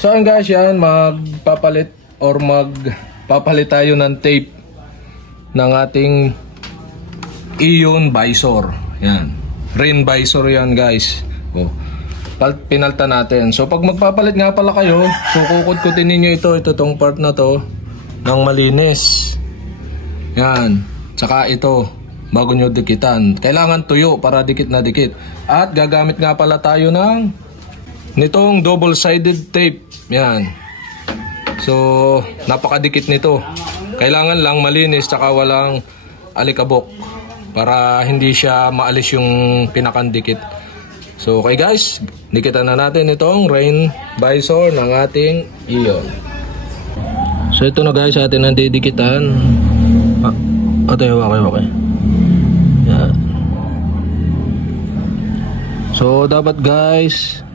So ayun guys, yan, magpapalit tayo ng tape ng ating Ion visor. Yan, rain visor yan guys. Pinalta natin. So pag magpapalit nga pala kayo, so kukut-kutin ninyo itong part na to ng malinis. Yan, tsaka ito bago nyo dikitan. Kailangan tuyo para dikit na dikit. At gagamit nga pala tayo nitong double-sided tape. Yan. So, napakadikit nito. Kailangan lang malinis tsaka walang alikabok para hindi siya maalis yung pinakandikit. So, okay guys, dikitan na natin itong rain visor ng ating Ion. So, ito na guys, atin ang didikitan. Okay. Yan. So, dapat guys,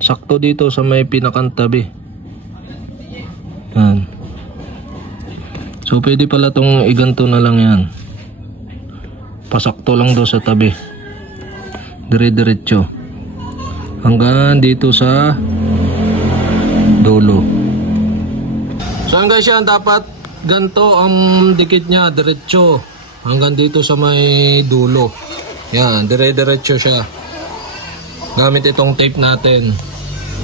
sakto dito sa may pinakantabi. Yan. So pwede pala tong iganto na lang yan. Pasakto lang do sa tabi. Dire-diretso. Hanggang dito sa dulo. So guys, yan dapat ganto ang dikit niya, diretso. Hanggang dito sa may dulo. Yan, dire-diretso siya. Gamit itong tape natin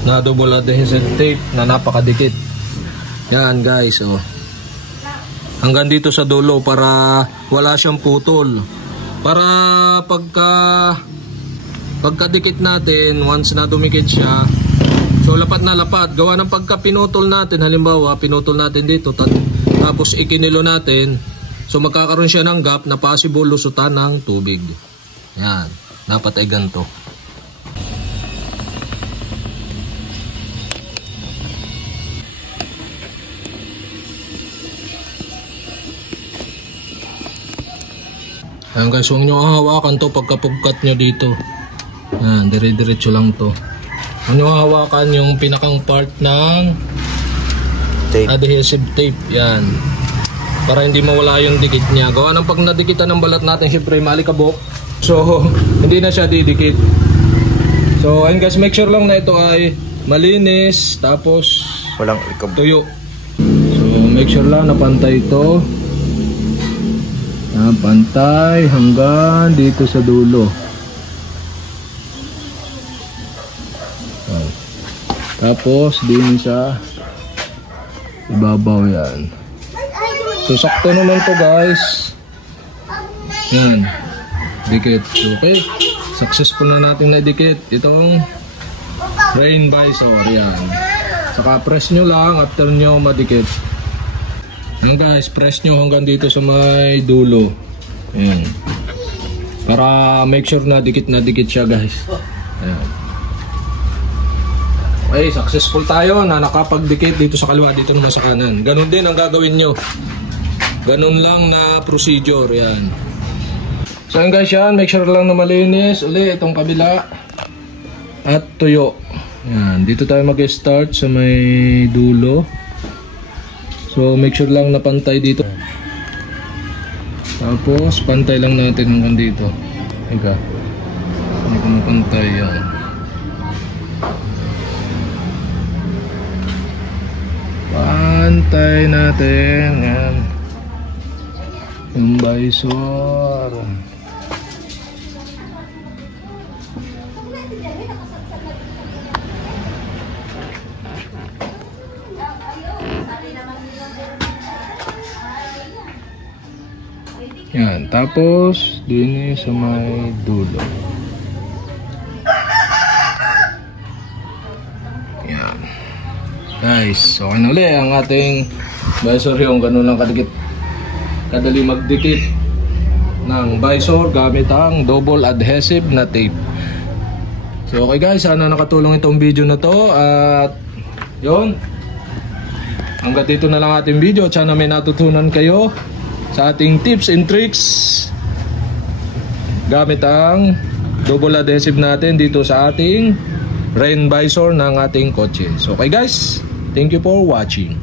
na double adhesive tape na napakadikit. Yan guys, hanggang dito sa dulo para wala siyang putol. Para pagkadikit natin, once na dumikit siya, so lapat na lapat. Gawa ng pagka pinutol natin, halimbawa pinutol natin dito tapos ikinilo natin, so magkakaroon siya ng gap na possible lusutan ng tubig. Yan, dapat ay ganito. Ayan guys, huwag nyo hawakan to pagkapugkat nyo dito. Ayan, dire-diretso lang to. Huwag nyo hawakan yung pinakang part ng tape. Adhesive tape. Yan. Para hindi mawala yung dikit niya. Gawa ng pag nadikitan ng balat natin, syempre maalikabok. So, hindi na siya didikit. So, ayun guys, make sure lang na ito ay malinis. Tapos, walang tuyo. So, make sure lang na pantay ito. Pantay hanggang dito sa dulo. Tapos din sa ibabaw yan. So sakto naman to guys. Yan, dikit. Okay, successful na natin na dikit itong rain visor. Yan, saka press nyo lang after nyo madikit. Yan guys, press nyo hanggang dito sa may dulo. Ayan. Para make sure na dikit siya guys. Ayan. Okay, successful tayo na nakapagdikit dito sa kaliwa, dito naman sa kanan. Ganun din ang gagawin nyo. Ganun lang na procedure. Ayan. So yan guys, yan. Make sure lang na malinis. Uli itong kabila. At tuyo. Ayan. Dito tayo mag-start sa may dulo. So make sure lang na pantay dito. Tapos pantay lang natin hanggang dito. Ika. Hindi ko mapantay yan. Pantay natin. Yan. Yung visor. Yan, tapos din sa may dulo. Yan. Guys, so ano ulit ang ating visor, yung ganun lang kadikit. Kadali magdikit ng visor gamit ang double adhesive na tape. So okay guys, sana nakatulong itong video na to. At yun, hanggang dito na lang ating video. Sana may natutunan kayo sa ating tips and tricks gamit ang double adhesive natin dito sa ating rain visor ng ating kotse. So okay guys, thank you for watching.